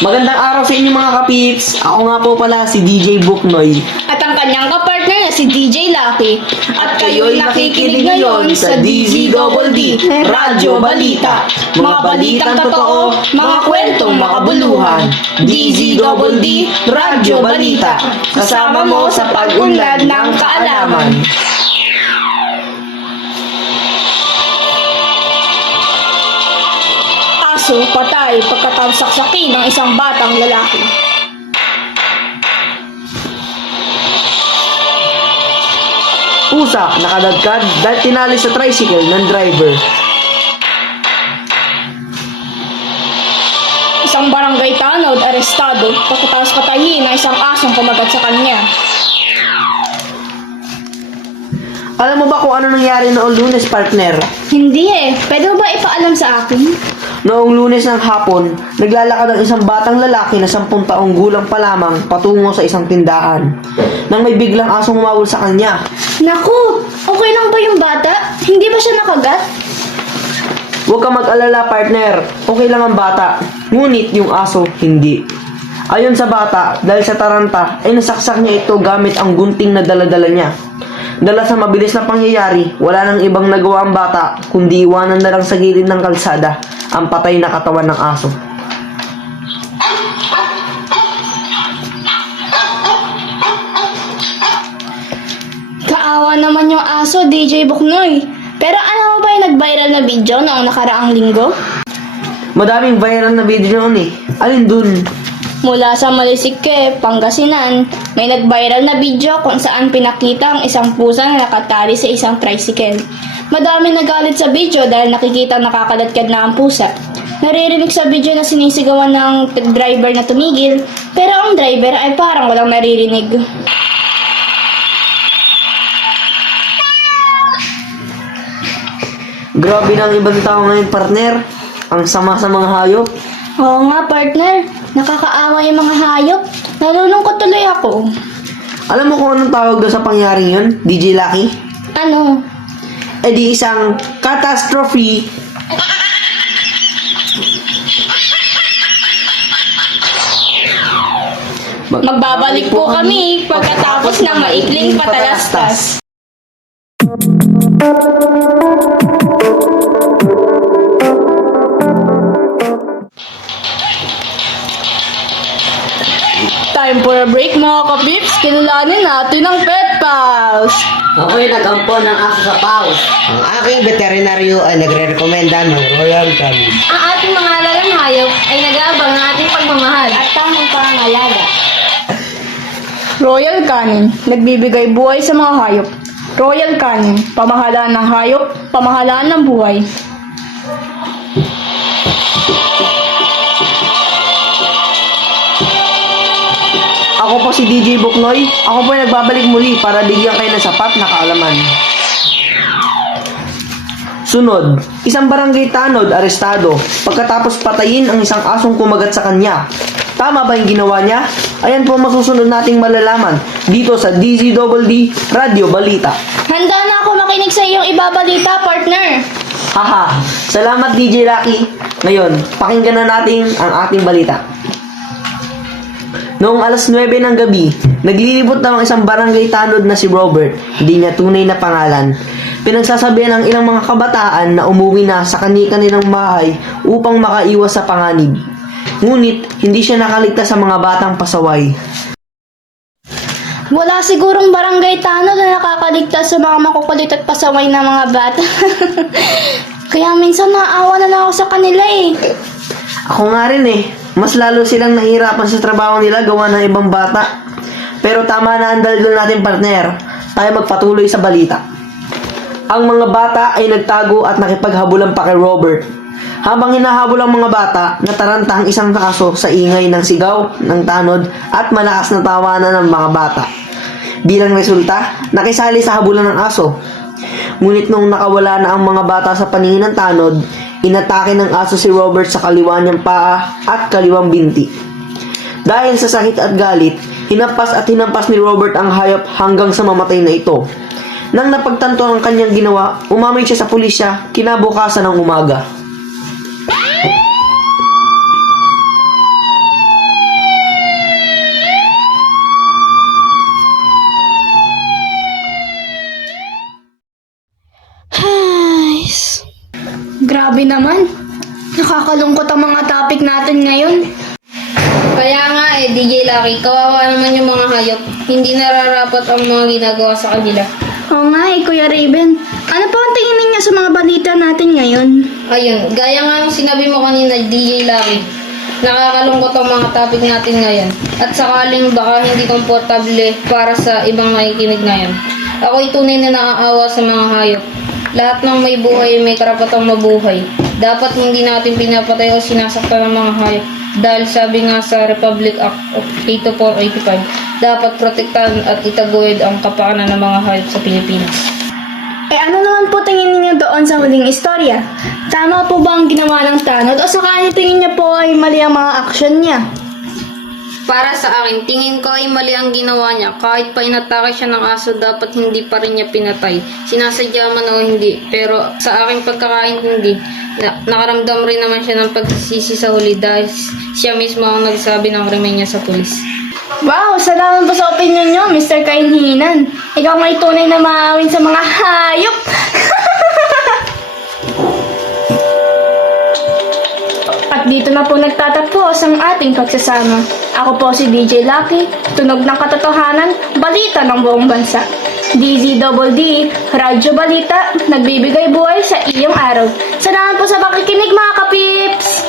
Magandang araw sa inyo mga kapips. Ako nga po pala si DJ Buknoy. At ang kanyang kapartner na si DJ Lucky. At kayo'y nakikinig ngayon sa DZDD, Radyo Balita. Mga balitang totoo, mga kwentong makabuluhan. DZDD, Radyo Balita. Kasama mo sa pag-unlad ng kaalaman. Aso patay pagkatapos saksakin ng isang batang lalaki. Pusa nakadagkad dahil tinali sa tricycle ng driver. Isang barangay tanod arestado pagkatapos patayin ng isang asong kumagat sa kanya. Alam mo ba kung ano nangyari noong Lunes, partner? Hindi pwede mo ba ipaalam sa akin? Noong Lunes ng hapon, naglalakad ang isang batang lalaki na 10 taong gulang pa lamang patungo sa isang tindahan. Nang may biglang asong umawol sa kanya. Naku, okay lang ba yung bata? Hindi ba siya nakagat? Huwag ka mag-alala, partner. Okay lang ang bata. Ngunit yung aso, hindi. Ayon sa bata, dahil sa taranta, ay nasaksak niya ito gamit ang gunting na daladala niya. Dala sa mabilis na pangyayari, wala nang ibang nagawa ang bata, kundi iwanan na lang sa gilid ng kalsada ang patay na katawan ng aso. Kaawa naman yung aso, DJ Buknoy. Pero ano mo ba yung nag-viral na video noong nakaraang linggo? Madaming viral na video noon eh. Alin dun? Mula sa Malisique, Pangasinan, may nag-viral na video kung saan pinakita ang isang pusa na nakatali sa isang tricycle. Madami nagalit sa video dahil nakikita nakakaladkad na ang pusa. Naririnig sa video na sinisigawan ng driver na tumigil, pero ang driver ay parang walang naririnig. Grabe na ang ibang tao ngayon, partner. Ang sama sa mga hayop. Oo nga, partner. Nakakaawa yung mga hayop. Nalulungkot tuloy ako. Alam mo kung anong tawag doon sa pangyaring yun, DJ Lucky? Ano? Eh di isang catastrophe. Magbabalik po kami pagkatapos ng maikling patalastas. Time for a break mga kapips. Kilalanin natin ang Pet Pals. Ako'y nag-ampon ng aso sa paus. Ang aking veterinaryo ay nagre-rekomenda ng Royal Canin. Ang ating mga alagang hayop ay nag-aabang ng ating pagmamahal at tamang pangangalaga. Royal Canin, nagbibigay buhay sa mga hayop. Royal Canin, pamahalaan ng hayop, pamahalaan ng buhay. Ako po si DJ Buknoy. Ako po ay nagbabalik muli para bigyan kayo ng sapat na kaalaman. Sunod, isang barangay tanod arestado pagkatapos patayin ang isang asong kumagat sa kanya. Tama ba yung ginawa niya? Ayan po masusunod nating malalaman dito sa DZDD Radio Balita. Handa na ako makinig sa iyong ibabalita, partner. Haha, salamat DJ Lucky. Ngayon, pakinggan na natin ang ating balita. Noong alas 9 ng gabi, naglilibot daw ang isang barangay tanod na si Robert, hindi niya tunay na pangalan. Pinagsasabihan ng ilang mga kabataan na umuwi na sa kani-kanilang bahay upang makaiwas sa panganib. Ngunit, hindi siya nakaligtas sa mga batang pasaway. Wala sigurong barangay tanod na nakakaligtas sa mga makukulit at pasaway na mga bata. Kaya minsan naawa na lang ako sa kanila eh. Ako nga rin eh. Mas lalo silang nahihirapan sa trabaho nila gawa ng ibang bata. Pero tama na ang daldal natin, partner. Tayo magpatuloy sa balita. Ang mga bata ay nagtago at nakipaghabulan pa kay Robert. Habang hinahabol ang mga bata, nataranta ang isang aso sa ingay ng sigaw, ng tanod at malakas na tawanan ng mga bata. Bilang resulta, nakisali sa habulan ng aso. Ngunit nung nakawala na ang mga bata sa paningin ng tanod, inatake ng aso si Robert sa kaliwa niyang paa at kaliwang binti. Dahil sa sakit at galit, hinampas ni Robert ang hayop hanggang sa mamatay na ito. Nang napagtanto ang kanyang ginawa, umamay siya sa pulisya kinabukasan ng umaga. Grabe naman. Nakakalungkot ang mga topic natin ngayon. Kaya nga DJ Lucky, kawawa naman yung mga hayop. Hindi nararapat ang mga ginagawa sa kanila. Oo nga Kuya Raven. Ano po ang tingin ninyo sa mga balita natin ngayon? Ayun, gaya nga ng sinabi mo kanina, DJ Lucky. Nakakalungkot ang mga topic natin ngayon. At sakaling baka hindi komportable para sa ibang nakikinig ngayon. Ako'y tunay na naaawa sa mga hayop. Lahat ng may buhay may karapatang mabuhay. Dapat hindi natin pinapatay o sinasaktan ng mga hayop. Dahil sabi nga sa Republic Act of 8485, dapat protektahan at itaguyod ang kapakanan ng mga hayop sa Pilipinas. Ano naman po tingin ninyo doon sa huling istorya? Tama po ba ang ginawa ng tanod o sakali tingin niyo po ay mali ang mga aksyon niya? Para sa akin, tingin ko ay mali ang ginawa niya. Kahit pa inatake siya ng aso, dapat hindi pa rin niya pinatay. Sinasadya man o hindi. Pero sa aking pagkakaintindi, nakaramdam rin naman siya ng pagsisisi sa huli dahil siya mismo ang nagsabi ng krimen niya sa pulis. Wow, salamat po sa opinion niyo, Mr. Kainhinan. Ikaw may tunay na maawin sa mga hayop. At dito na po nagtatapos ang ating pagsasama. Ako po si DJ Lucky, tunog ng katotohanan, balita ng buong bansa. DZDD, Radyo Balita, nagbibigay buhay sa iyong araw. Salamat po sa pakikinig mga kapips!